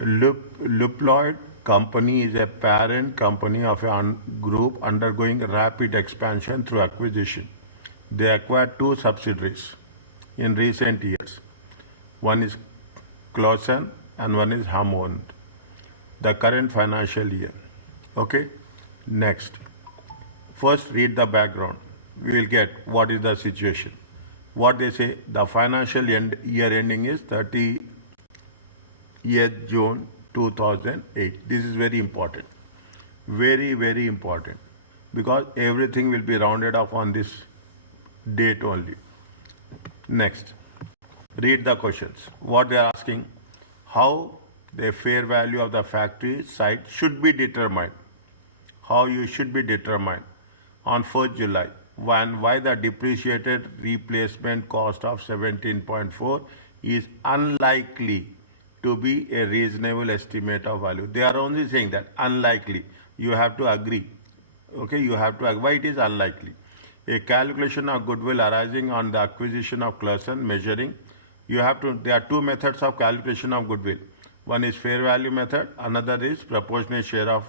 Luploid company is a parent company of a group undergoing rapid expansion through acquisition. They acquired two subsidiaries in recent years. One is Clausen and one is Hammond. The current financial year. Okay? Next. First, read the background. We will get what is the situation. What they say, the financial year ending is 30th June 2008. This is very important. Very, very important. Because everything will be rounded off on this date only. Next. Read the questions. What they are asking, how the fair value of the factory site should be determined. How you should be determined on 1st July. Why the depreciated replacement cost of 17.4 is unlikely to be a reasonable estimate of value. They are only saying that unlikely. You have to agree. Okay, you have to agree. Why it is unlikely? A calculation of goodwill arising on the acquisition of Clausen measuring. There are two methods of calculation of goodwill. One is fair value method, another is proportionate share of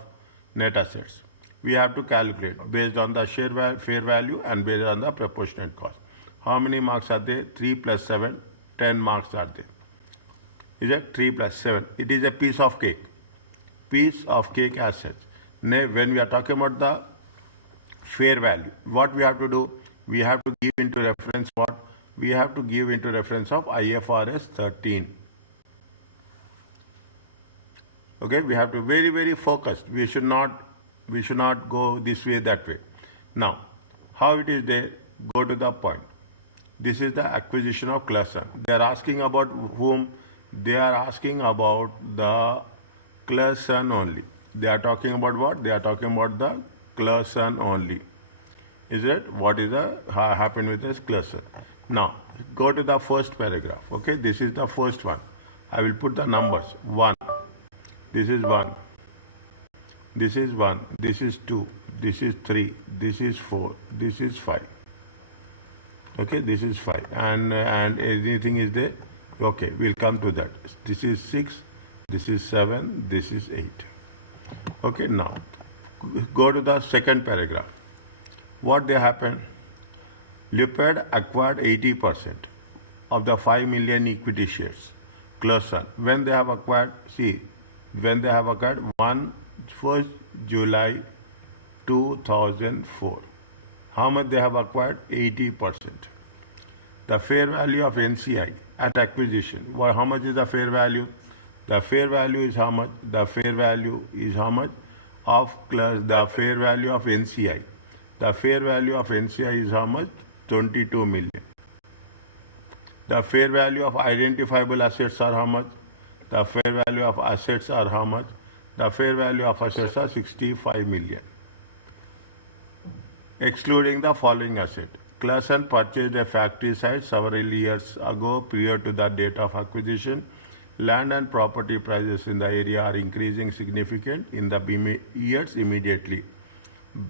net assets. We have to calculate based on the fair value and based on the proportionate cost. How many marks are there? 3 plus 7, 10 marks are there. Is it 3 plus 7? It is a piece of cake. Piece of cake as such. When we are talking about the fair value, what we have to do? We have to give into reference what? We have to give into reference of IFRS 13. Okay, we have to very, very focused. We should not go this way, that way. Now, how it is there? Go to the point. This is the acquisition of Clausen. They are asking about whom? They are asking about the Clausen only. They are talking about what? They are talking about the Clausen only. Is it? What is happened with this Clausen? Now, go to the first paragraph. Okay, this is the first one. I will put the numbers. 1. This is 1. This is 1. This is 2. This is 3. This is 4. This is 5. Okay, this is 5. And anything is there? Okay, we'll come to that. This is 6. This is 7. This is 8. Okay, now go to the second paragraph. What they happened? Luploid acquired 80% of the 5 million equity shares. Clausen, when they have acquired, when they have acquired 1st July 2004. How much they have acquired? 80%. The fair value of NCI at acquisition. Well, how much is the fair value? The fair value is how much? The fair value is how much? The fair value of NCI. The fair value of NCI is how much? 22 million. The fair value of identifiable assets are how much? The fair value of assets are how much? The fair value of assets are 65 million. Excluding the following asset. Clausen purchased a factory site several years ago prior to the date of acquisition. Land and property prices in the area are increasing significant in the years immediately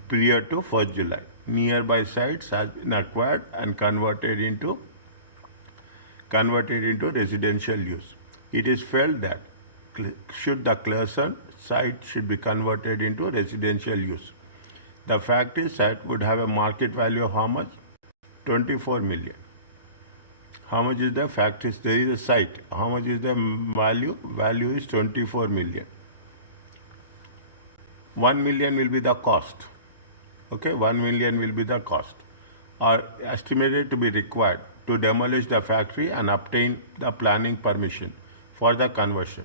prior to 1st July. Nearby sites has been acquired and converted into residential use. It is felt that the Clausen site should be converted into residential use. The factory site would have a market value of how much? 24 million. How much is the factory? There is a site. How much is the value? Value is 24 million. 1 million will be the cost. Okay, 1 million will be the cost. Are estimated to be required to demolish the factory and obtain the planning permission for the conversion.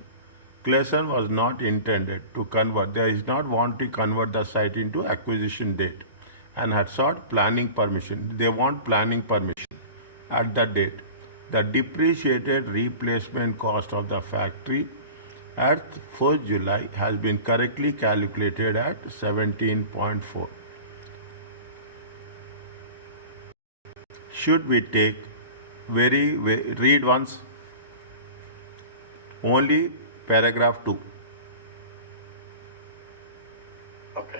Clausen was not intended to convert. They did not want to convert the site into acquisition date and had sought planning permission. They want planning permission at that date. The depreciated replacement cost of the factory at 1st July has been correctly calculated at 17.4. Should we take read once only paragraph 2. Okay.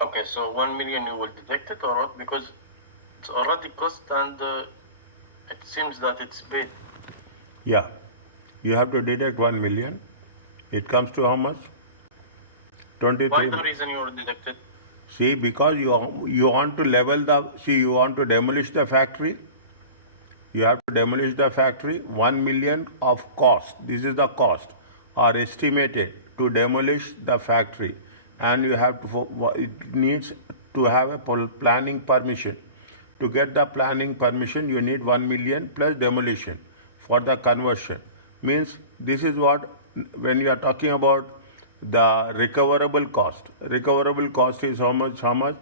Okay, so 1 million you will deduct it or what? Because it's already cost and it seems that it's paid. Yeah, you have to deduct 1 million. It comes to how much? Why 23. the reason you will deduct it? See, because you want to level the, see, you want to demolish the factory. You have to demolish the factory. 1 million of cost, this is the cost, are estimated to demolish the factory. And you have to, it needs to have a planning permission. To get the planning permission, you need 1 million plus demolition for the conversion. Means this is what, when you are talking about the recoverable cost. Recoverable cost is how much? How much?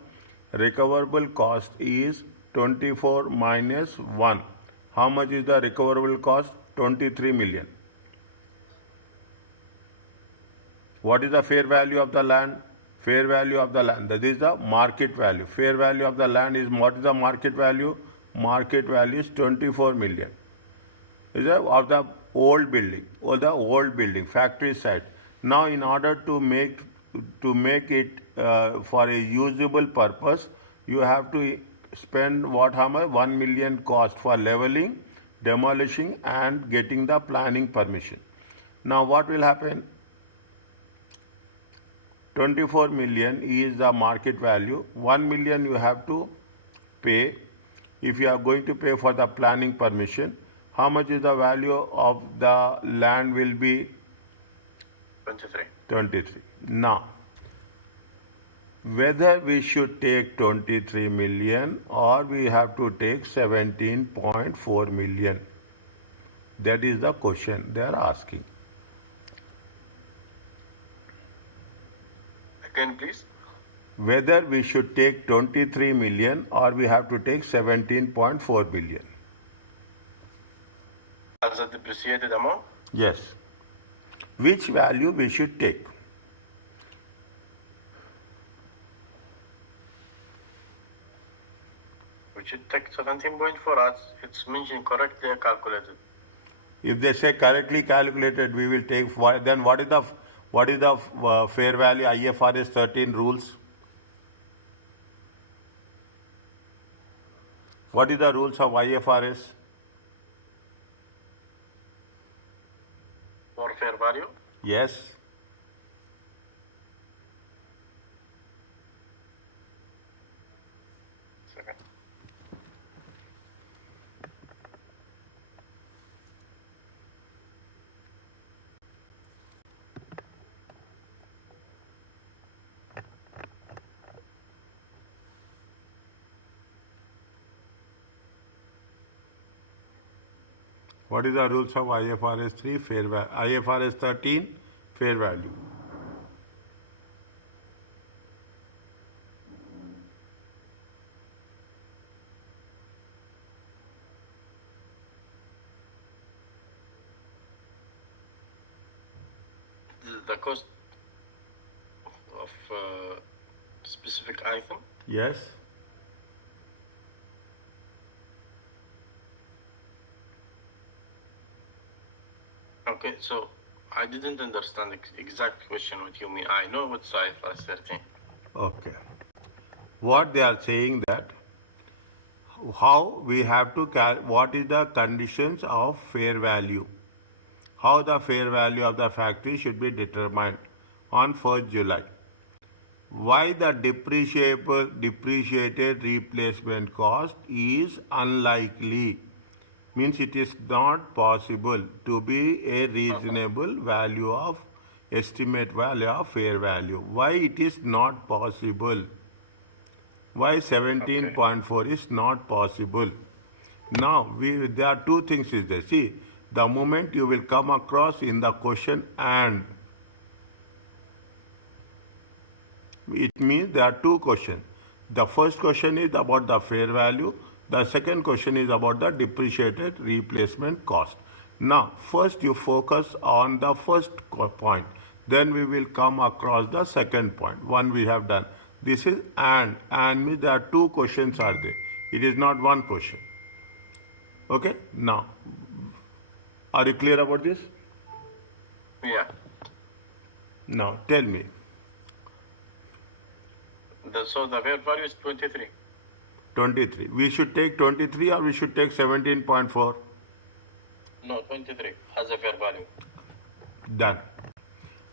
Recoverable cost is 24 minus 1. How much is the recoverable cost? 23 million. What is the fair value of the land? Fair value of the land, that is the market value. Fair value of the land is, what is the market value? Market value is 24 million. Is that of the old building or the old building, factory site. Now, in order to make it for a usable purpose, you have to spend what, how much? 1 million cost for leveling, demolishing, and getting the planning permission. Now, what will happen? 24 million is the market value. 1 million you have to pay. If you are going to pay for the planning permission, how much is the value of the land will be? 23. 23. Now, whether we should take 23 million or we have to take 17.4 million, that is the question they are asking. Again, please. Whether we should take 23 million or we have to take 17.4 billion. As a depreciated amount? Yes. Which value we should take? We should take 17.4 as it's mentioned correctly calculated. If they say correctly calculated, we will take. Then what is the fair value IFRS 13 rules? What is the rules of IFRS? For fair value? Yes. Second. What is the rules of IFRS 3 fair value? IFRS 13 fair value. This is the cost of specific item. Yes. Okay, so I didn't understand exact question what you mean. I know what's IFRS 13. Okay. What they are saying that how we have to what is the conditions of fair value? How the fair value of the factory should be determined on 1st July. Why the depreciated replacement cost is unlikely, means it is not possible to be a reasonable value of estimate value of fair value. Why it is not possible? Why 17.4 is not possible? Now, there are two things is there. See, the moment you will come across in the question and, it means there are two questions. The first question is about the fair value. The second question is about the depreciated replacement cost. Now, first you focus on the first point. Then we will come across the second point. One we have done. This is and means there are two questions are there. It is not one question. Okay? Now, are you clear about this? Yeah. Now, tell me. So the fair value is 23. 23. We should take 23 or we should take 17.4? No, 23 as a fair value. Done.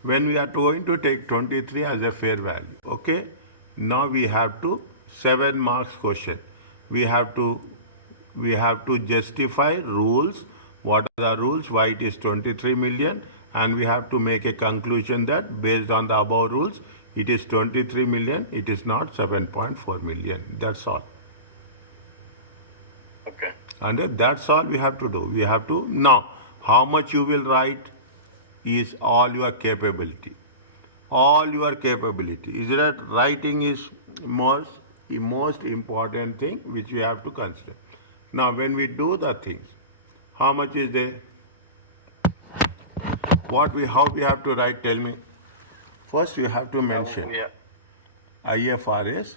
When we are going to take 23 as a fair value, okay? Now we have to 7 marks question. We have to justify rules. What are the rules? Why it is 23 million? And we have to make a conclusion that based on the above rules, it is 23 million. It is not 7.4 million. That's all. Okay. And that's all we have to do. We have to now. How much you will write is all your capability. All your capability. Is that writing is most important thing which we have to consider. Now, when we do the things, how much is there? How we have to write? Tell me. First, you have to mention IFRS.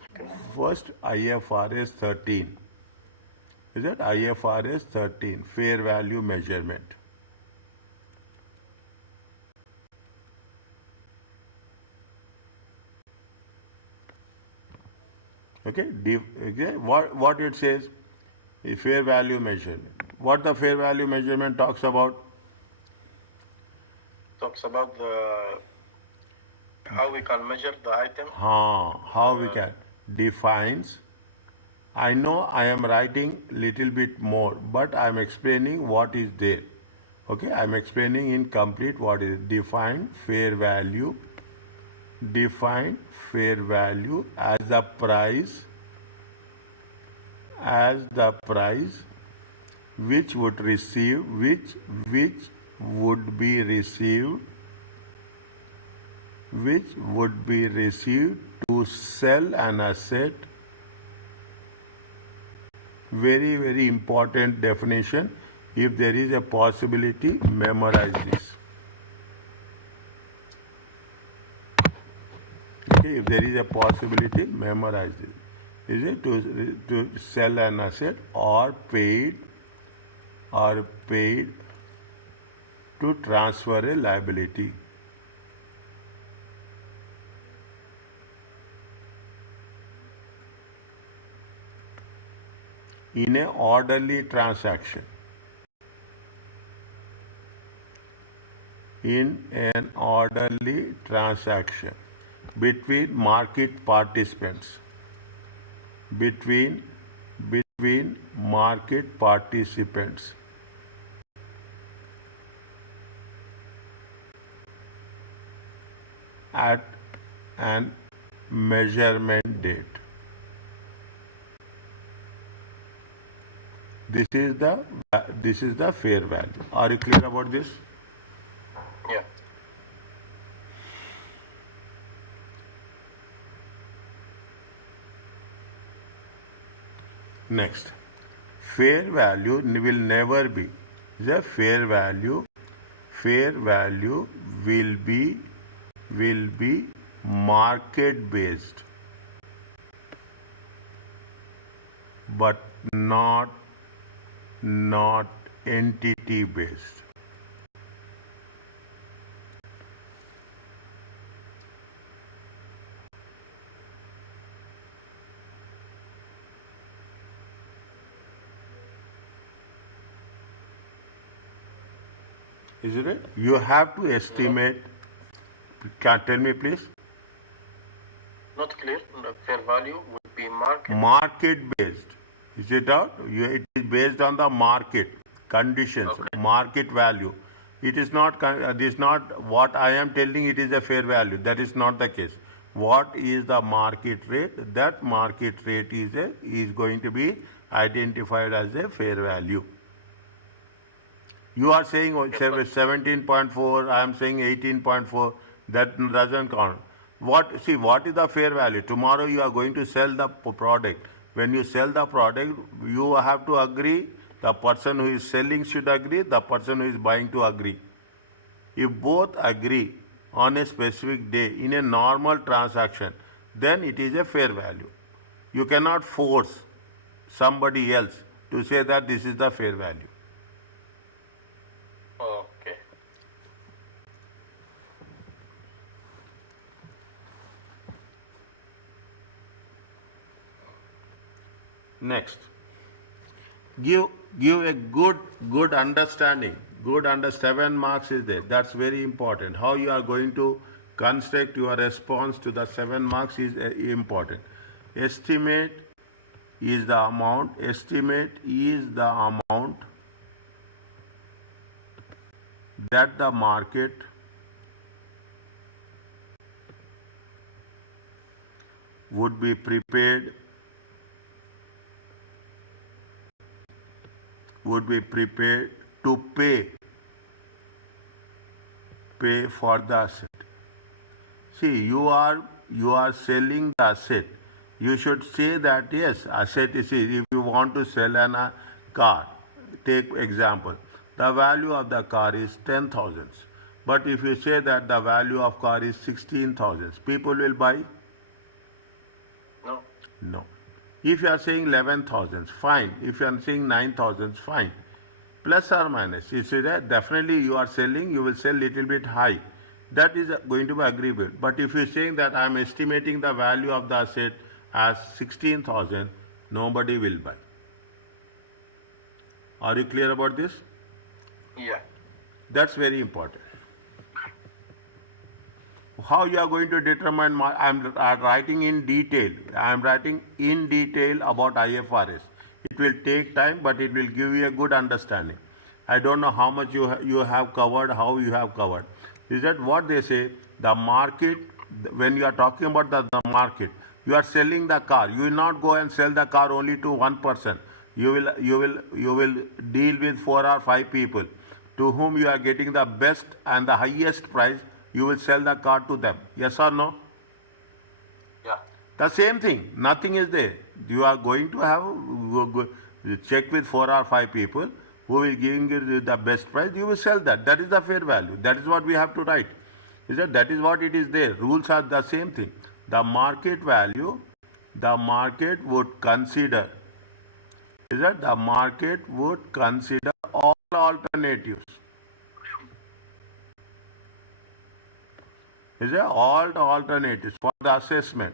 First, IFRS 13. Is it IFRS 13? Fair value measurement. Okay. What it says? A fair value measurement. What the fair value measurement talks about? Talks about how we can measure the item. How we can defines. I know I am writing little bit more, but I am explaining what is there. Okay, I am explaining in complete what is define fair value. Define fair value as the price which would be received to sell an asset. Very, very important definition. If there is a possibility, memorize this. Okay, if there is a possibility, memorize this. Is it to sell an asset or paid to transfer a liability? In an orderly transaction. In an orderly transaction between market participants. Between market participants. At an measurement date. This is the fair value. Are you clear about this? Yeah. Next, fair value will never be. The fair value will be market based, but not entity based. Is it? You have to estimate. Can tell me please? Not clear. The fair value would be market. Market based. Is it out? It is based on the market conditions, Okay. market value. It is not. This is not what I am telling. It is a fair value. That is not the case. What is the market rate? That market rate is going to be identified as a fair value. You are saying 17.4. I am saying 18.4. That doesn't count. What is the fair value? Tomorrow you are going to sell the product. When you sell the product, you have to agree. The person who is selling should agree. The person who is buying to agree. If both agree on a specific day in a normal transaction, then it is a fair value. You cannot force somebody else to say that this is the fair value. Okay. Next, give a good understanding. 7 marks is there. That's very important. How you are going to construct your response to the 7 marks is important. Estimate is the amount. Estimate is the amount that the market would be prepared to pay for the asset. See, you are selling the asset. You should say that yes, asset is, if you want to sell a car, take example, the value of the car is 10,000. But if you say that the value of car is 16,000, people will buy? No. No. If you are saying 11,000, fine. If you are saying 9,000, fine. Plus or minus. You see that definitely you are selling, you will sell little bit high. That is going to be agreeable. But if you are saying that I am estimating the value of the asset as 16,000, nobody will buy. Are you clear about this? Yeah. That's very important. How you are going to determine, I am writing in detail. I am writing in detail about IFRS. It will take time, but it will give you a good understanding. I don't know how much you have covered, how you have covered. Is that what they say? The market, when you are talking about the market, you are selling the car. You will not go and sell the car only to one person. You will deal with 4 or 5 people to whom you are getting the best and the highest price. You will sell the car to them. Yes or no? Yeah. The same thing. Nothing is there. You are going to have check with 4 or 5 people who will give you the best price. You will sell that. That is the fair value. That is what we have to write. That is what it is there. Rules are the same thing. The market value, the market would consider. The market would consider all alternatives. All the alternatives for the assessment.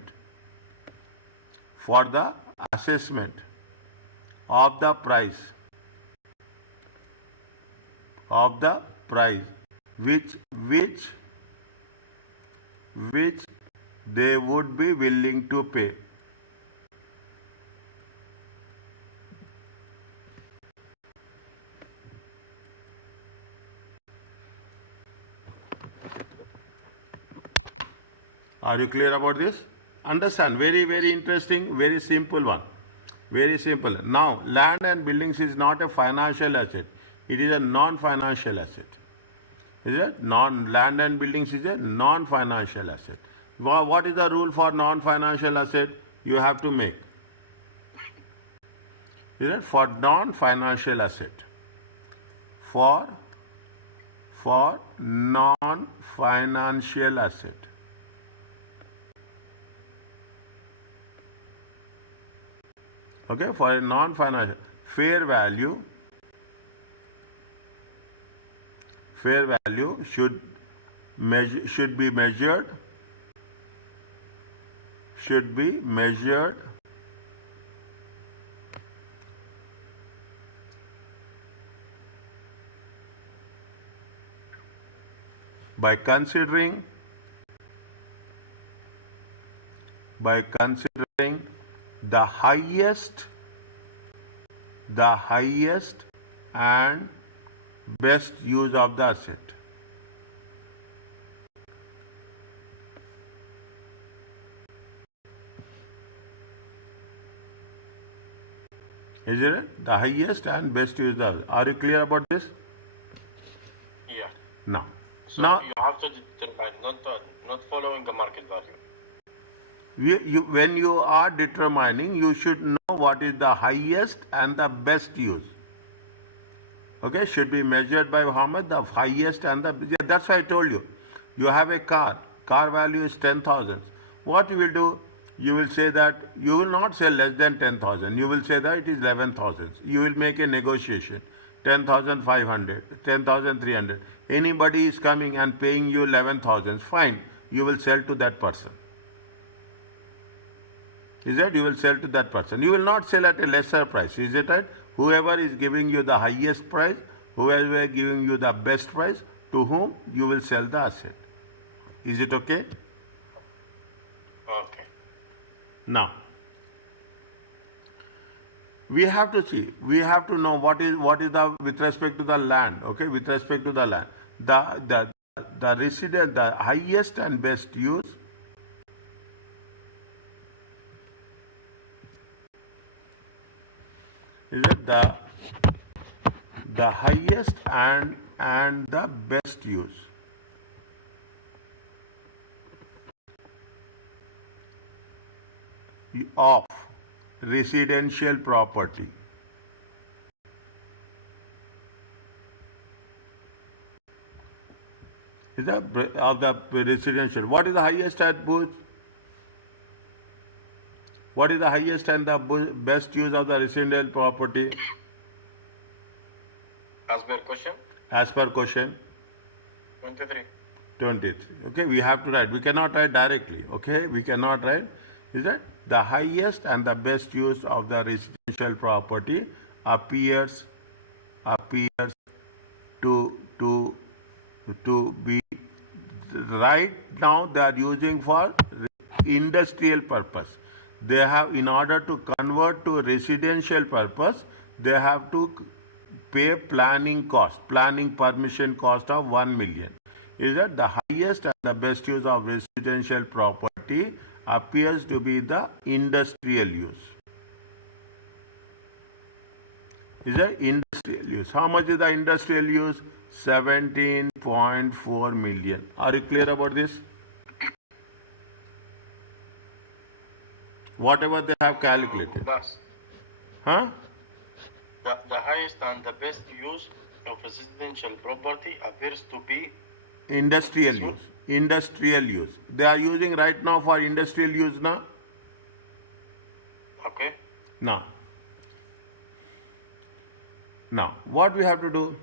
For the assessment of the price. Which they would be willing to pay. Are you clear about this? Understand, very, very interesting, very simple one. Very simple. Now, land and buildings is not a financial asset. It is a non-financial asset. Is it? Land and buildings is a non-financial asset. What is the rule for non-financial asset? You have to make. Is it? For non-financial asset. For non-financial asset. Okay, for a non-financial, fair value should be measured by considering the highest and best use of the asset. Is it? The highest and best use of the asset. Are you clear about this? Yeah. Now. So you have to determine, not following the market value. When you are determining, you should know what is the highest and the best use. Okay, should be measured by how much? The highest and the... Yeah, that's why I told you. You have a car. Car value is 10,000. What you will do? You will say that you will not sell less than 10,000. You will say that it is 11,000. You will make a negotiation. 10,500, 10,300. Anybody is coming and paying you 11,000. Fine. You will sell to that person. Is that you will sell to that person. You will not sell at a lesser price. Is it right? Whoever is giving you the highest price, whoever is giving you the best price, to whom you will sell the asset. Is it okay? Okay. Now, we have to see, we have to know what is the, with respect to the land, okay, with respect to the land, the resident, the highest and best use is it the highest and the best use of residential property. Is that of the residential? What is the highest at both? What is the highest and the best use of the residential property? As per question? As per question 23. 23. Okay, we have to write. We cannot write directly. Okay, we cannot write. Is that the highest and the best use of the residential property appears to be right now they are using for industrial purpose. They have, in order to convert to residential purpose, they have to pay planning cost, planning permission cost of 1 million. Is that the highest and the best use of residential property appears to be the industrial use. Is that industrial use? How much is the industrial use? 17.4 million. Are you clear about this? Whatever they have calculated. That's Huh? the highest and the best use of residential property appears to be Industrial use. Industrial use. They are using right now for industrial use now. okay. Now, what we have to do?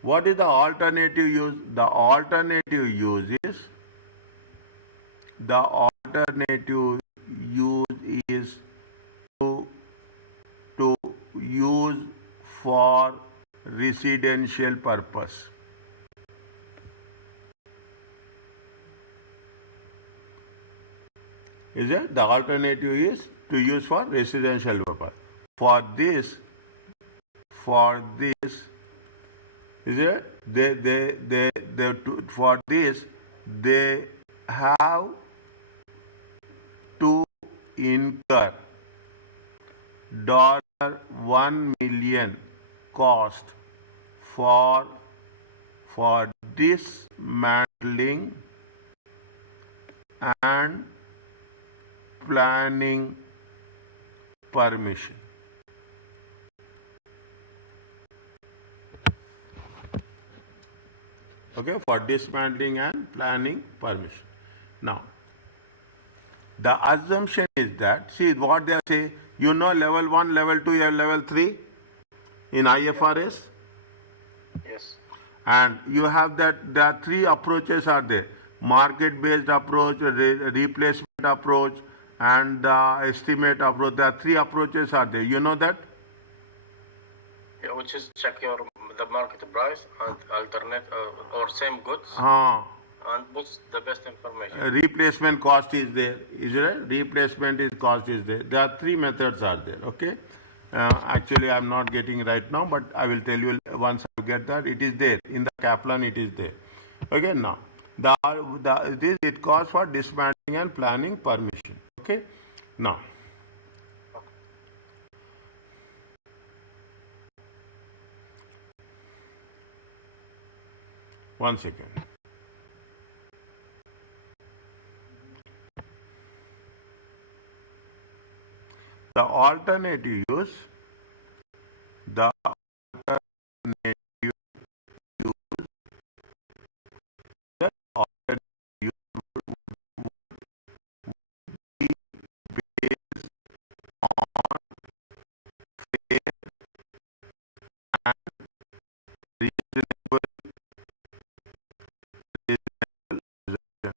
What is the alternative use? The alternative use is to use for residential purpose. Is it? The alternative is to use for residential purpose. For this, is it? For this, they have to incur $1 million cost for dismantling and planning permission. Okay, for dismantling and planning permission. Now, the assumption is that, see what they say, you know level 1, level 2, and level 3 in IFRS? Yes. And you have that there are 3 approaches are there. Market-based approach, replacement approach, and the estimate approach. There are 3 approaches are there. You know that? Yeah, which is check the market price and alternate or same goods and puts the best information. Replacement cost is there. Is it right? Replacement is cost is there. There are 3 methods are there. Okay. Actually, I'm not getting right now, but I will tell you once I get that. It is there in the Kaplan. It is there. Okay. Now, it calls for dismantling and planning permission. Okay. Now, one second. The alternative use, the alternative use, the alternative use would be based on fair and reasonable assumption.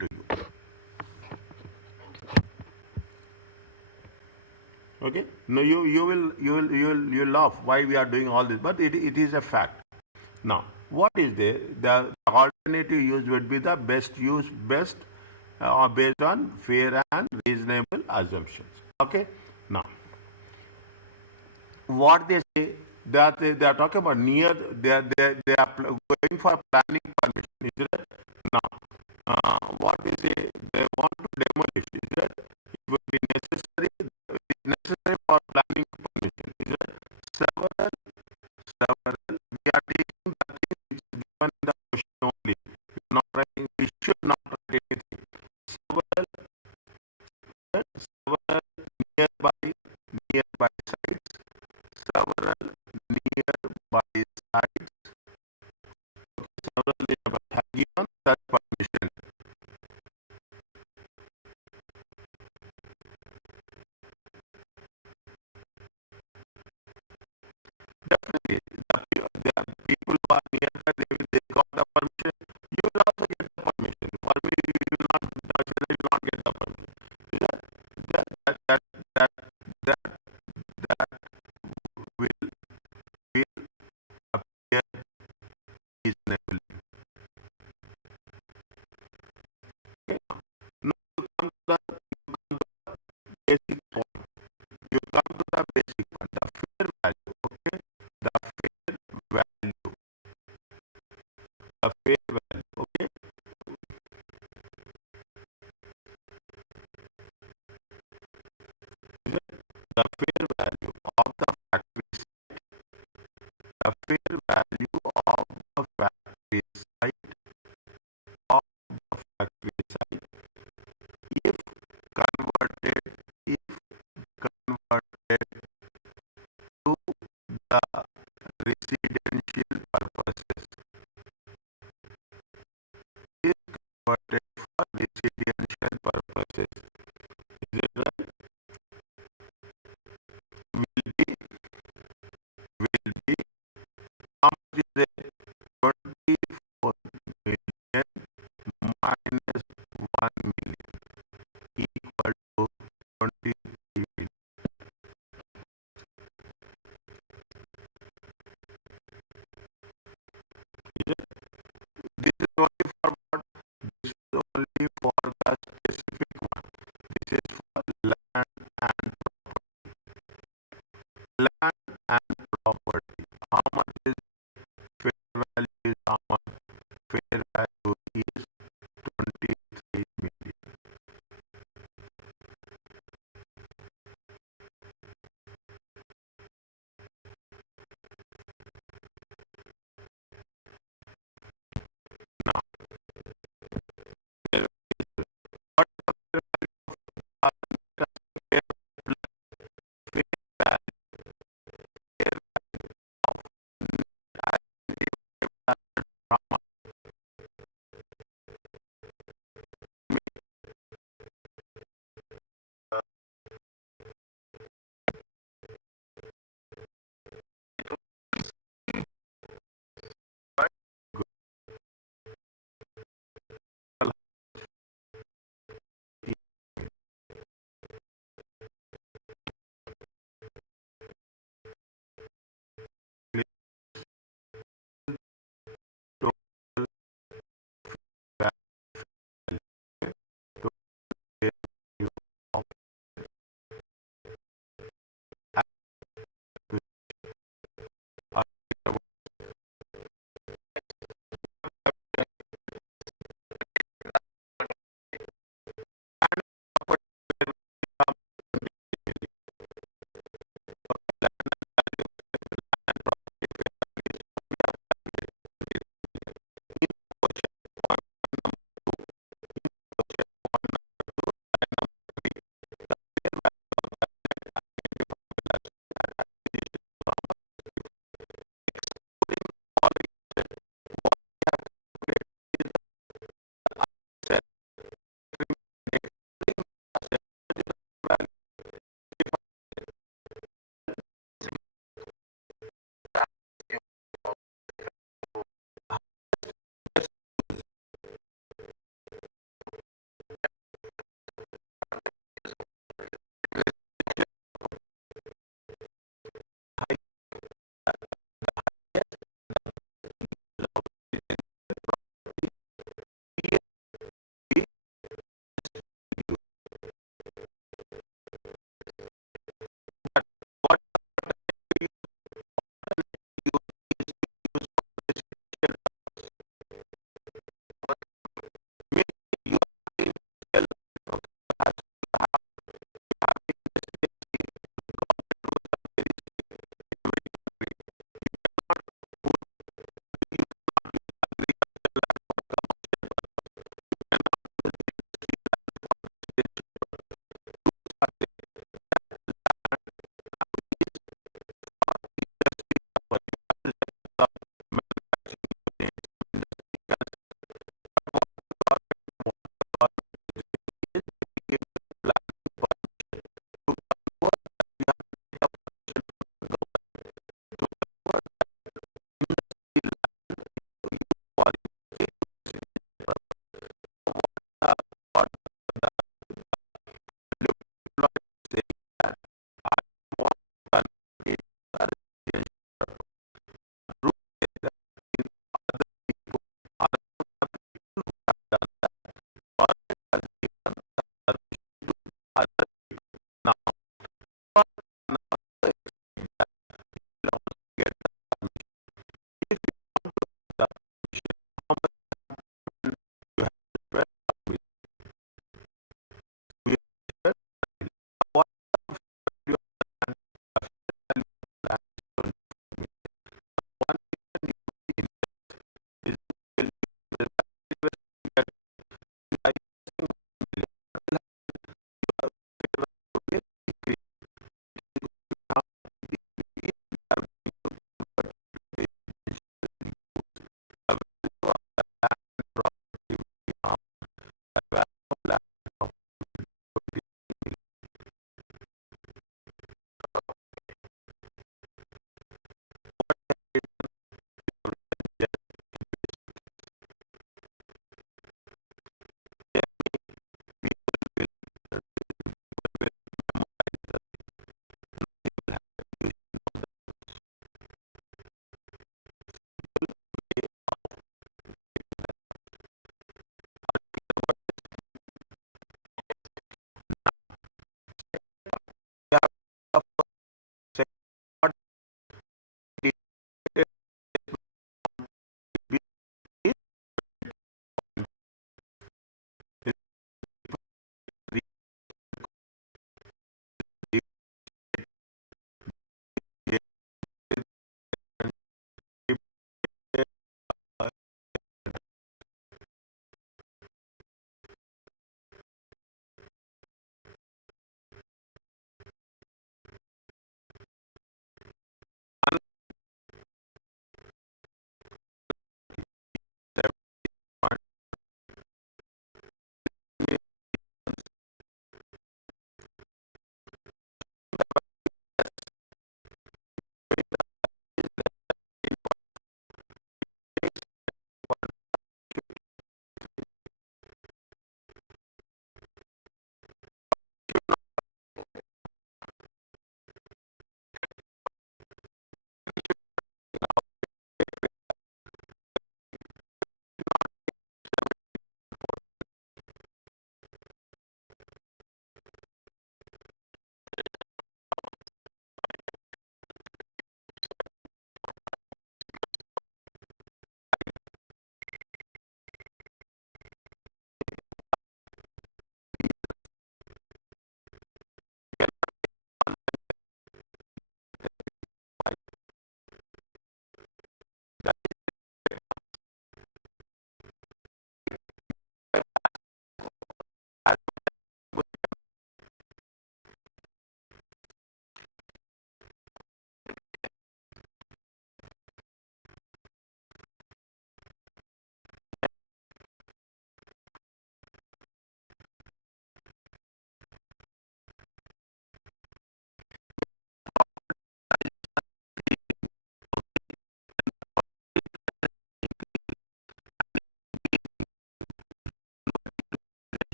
to you. Okay? No, you'll laugh why we are doing all this, but it is a fact. Now, what is there? The alternative use would be the best use, based on fair and reasonable assumptions. Okay? Now, what they say that they are talking about they are going for planning permission. Is it? Now, what they say they want to demolish. Is it? It would be necessary for planning permission. Is it? Several. We are taking the things which is given in the question only. We are not writing. We should not write anything. Several nearby sites. Several nearby sites. Several nearby have given such permission. Definitely, the people who are nearby, they got the permission. You will also get the permission. For me, you will not, you will not get the permission. That that that that that that will appear reasonably. Okay. Now you come to the basic point. You come to the basic point. The fair value. Okay. The fair value. The fair value. Okay. The fair value of the factory site. The fair value of the factory site. Of the factory site. If converted, if converted to the residential purposes. Is converted for residential purposes. Is it right? Will be how much is it? 24 million minus 1 million equal to 23 million. Is it? This is only for what? This is only for the specific one. This is for land and property. How much is fair value? Is how much fair value is 23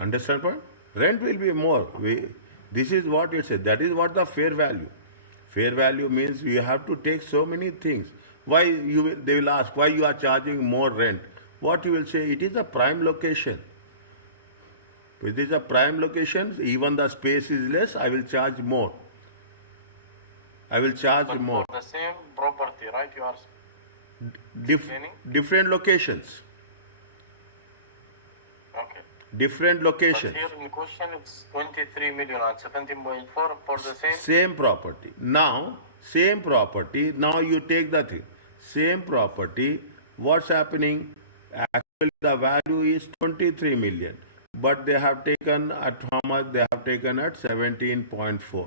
Understand point? Rent will be more. This is what it says. That is what the fair value. Fair value means you have to take so many things. Why they will ask why you are charging more rent. What you will say? It is a prime location. If it is a prime location, even the space is less. I will charge more. I will charge But more. for the same property, right? You are Different locations. okay. Different locations. But here in question, it's 23 million and 17.4 for the same property. Now, same property. Now you take the thing. Same property. What's happening? Actually, the value is 23 million, but they have taken at how much? They have taken at 17.4.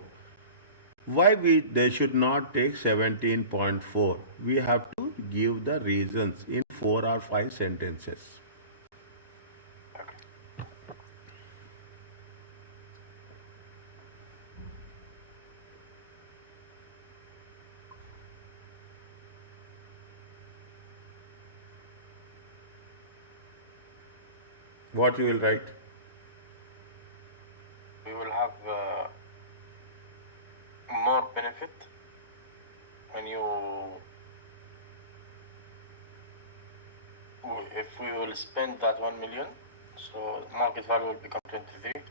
Why they should not take 17.4? We have to give the reasons in 4 or 5 sentences. What you will write? we will have more benefit when you if we will spend that 1 million, so market value will become 23.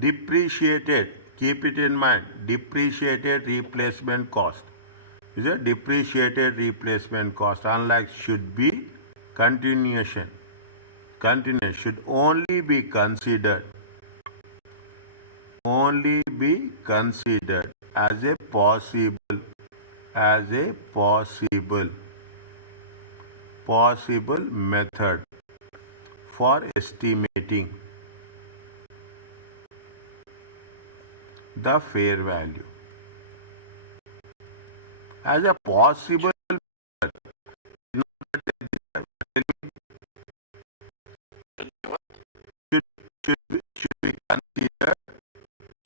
Depreciated, keep it in mind, depreciated replacement cost is a depreciated replacement cost, unlike should be, continuation should only be considered as a possible method for estimating the fair value. As a possible method,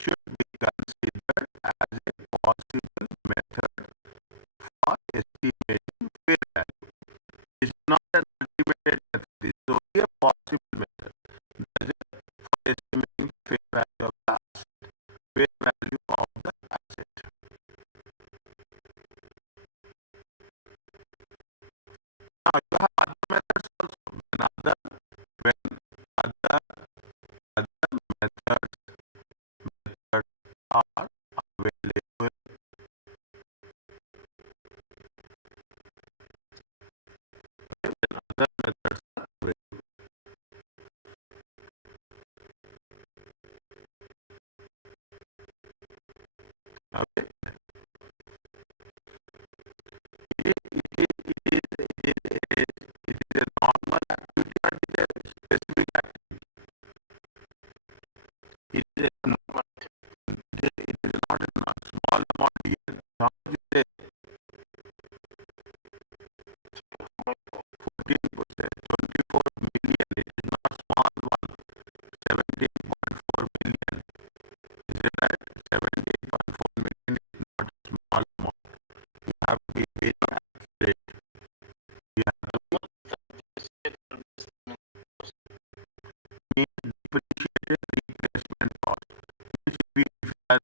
should be considered as a possible method for estimating fair value. It's not an ultimate method. It's only a possible method. That is for estimating fair value of the asset. Fair value of the asset. Now you have other methods also. When other methods are available. Other methods are available. Okay. It is a normal activity or it is a specific activity. It is a normal activity. It is not a small amount here. How much is it? 14%, 24 million. It is not a small one. 17.4 million. Is it right? 17.4 million is not a small amount. You have to be very accurate. You have to mean depreciated replacement cost. If we are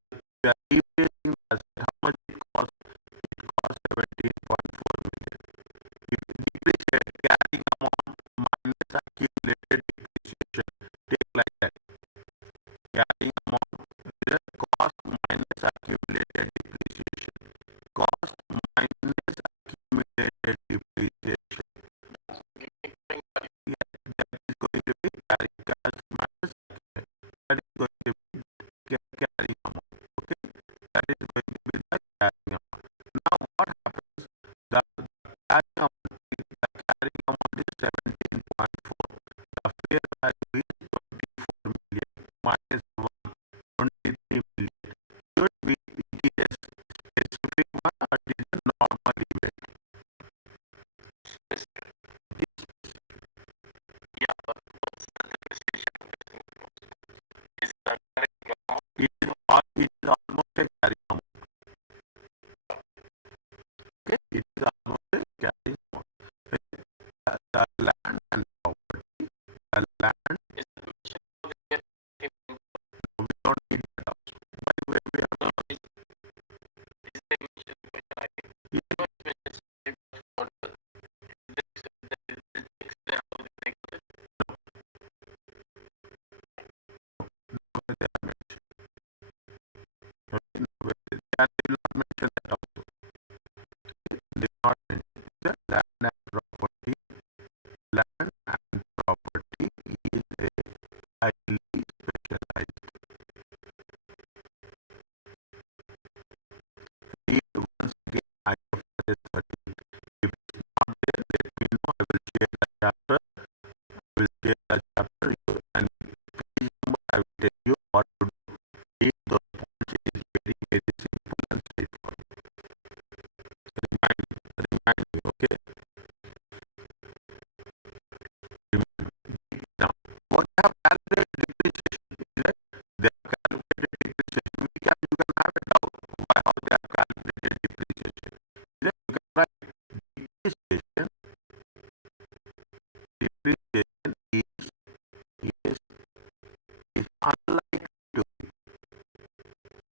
replacing the asset, how much it costs? It costs 17.4 million. If depreciate carrying amount minus accumulated depreciation, take like that. Carrying amount is a cost minus accumulated depreciation. Cost minus accumulated depreciation. Yeah, that is going to be carrying cost minus that is going to be carrying amount. Okay, that is going to be the carrying amount. Now what happens? The carrying amount is 17.4. they are mentioned. Okay? They will not mention that also. They will not mention that land and property. Land and property is a highly specialized. Read once again IFRS 13. If it's not there, let me know. I will share the chapter. I will share the chapter and page number. I will tell you what to do. If those points is very, very simple and straightforward. Remind me, okay? Now, what they have calculated depreciation, is it? They have calculated depreciation. You can have a doubt why how they have calculated depreciation. Is it? You can write depreciation. Depreciation is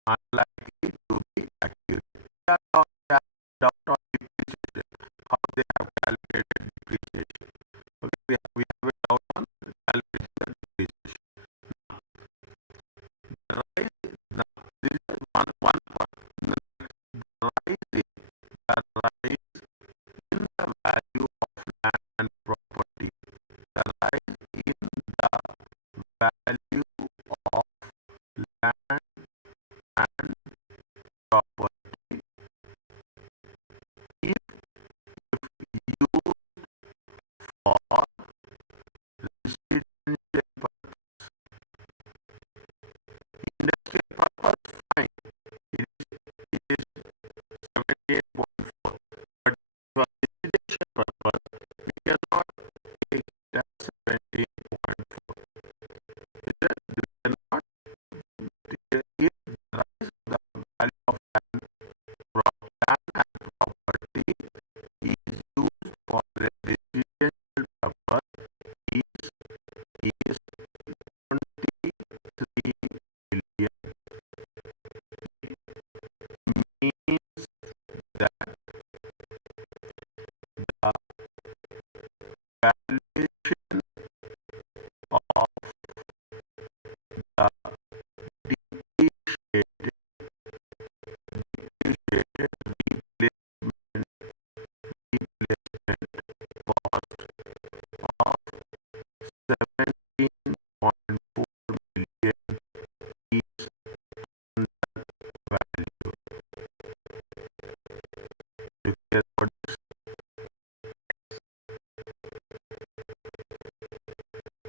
unlikely to be accurate. That's how they have doubt on depreciation. How they have calculated depreciation. Okay, we have a doubt on calculation of depreciation. Rise, now, this is one point. The rise in the value of land and property. The rise in the value of land and property if used for residential purpose. Industrial purpose, fine. It is 78.4. But for residential purpose, we cannot take it as 78.4. We cannot, if the rise the value of land and property is used for residential purpose is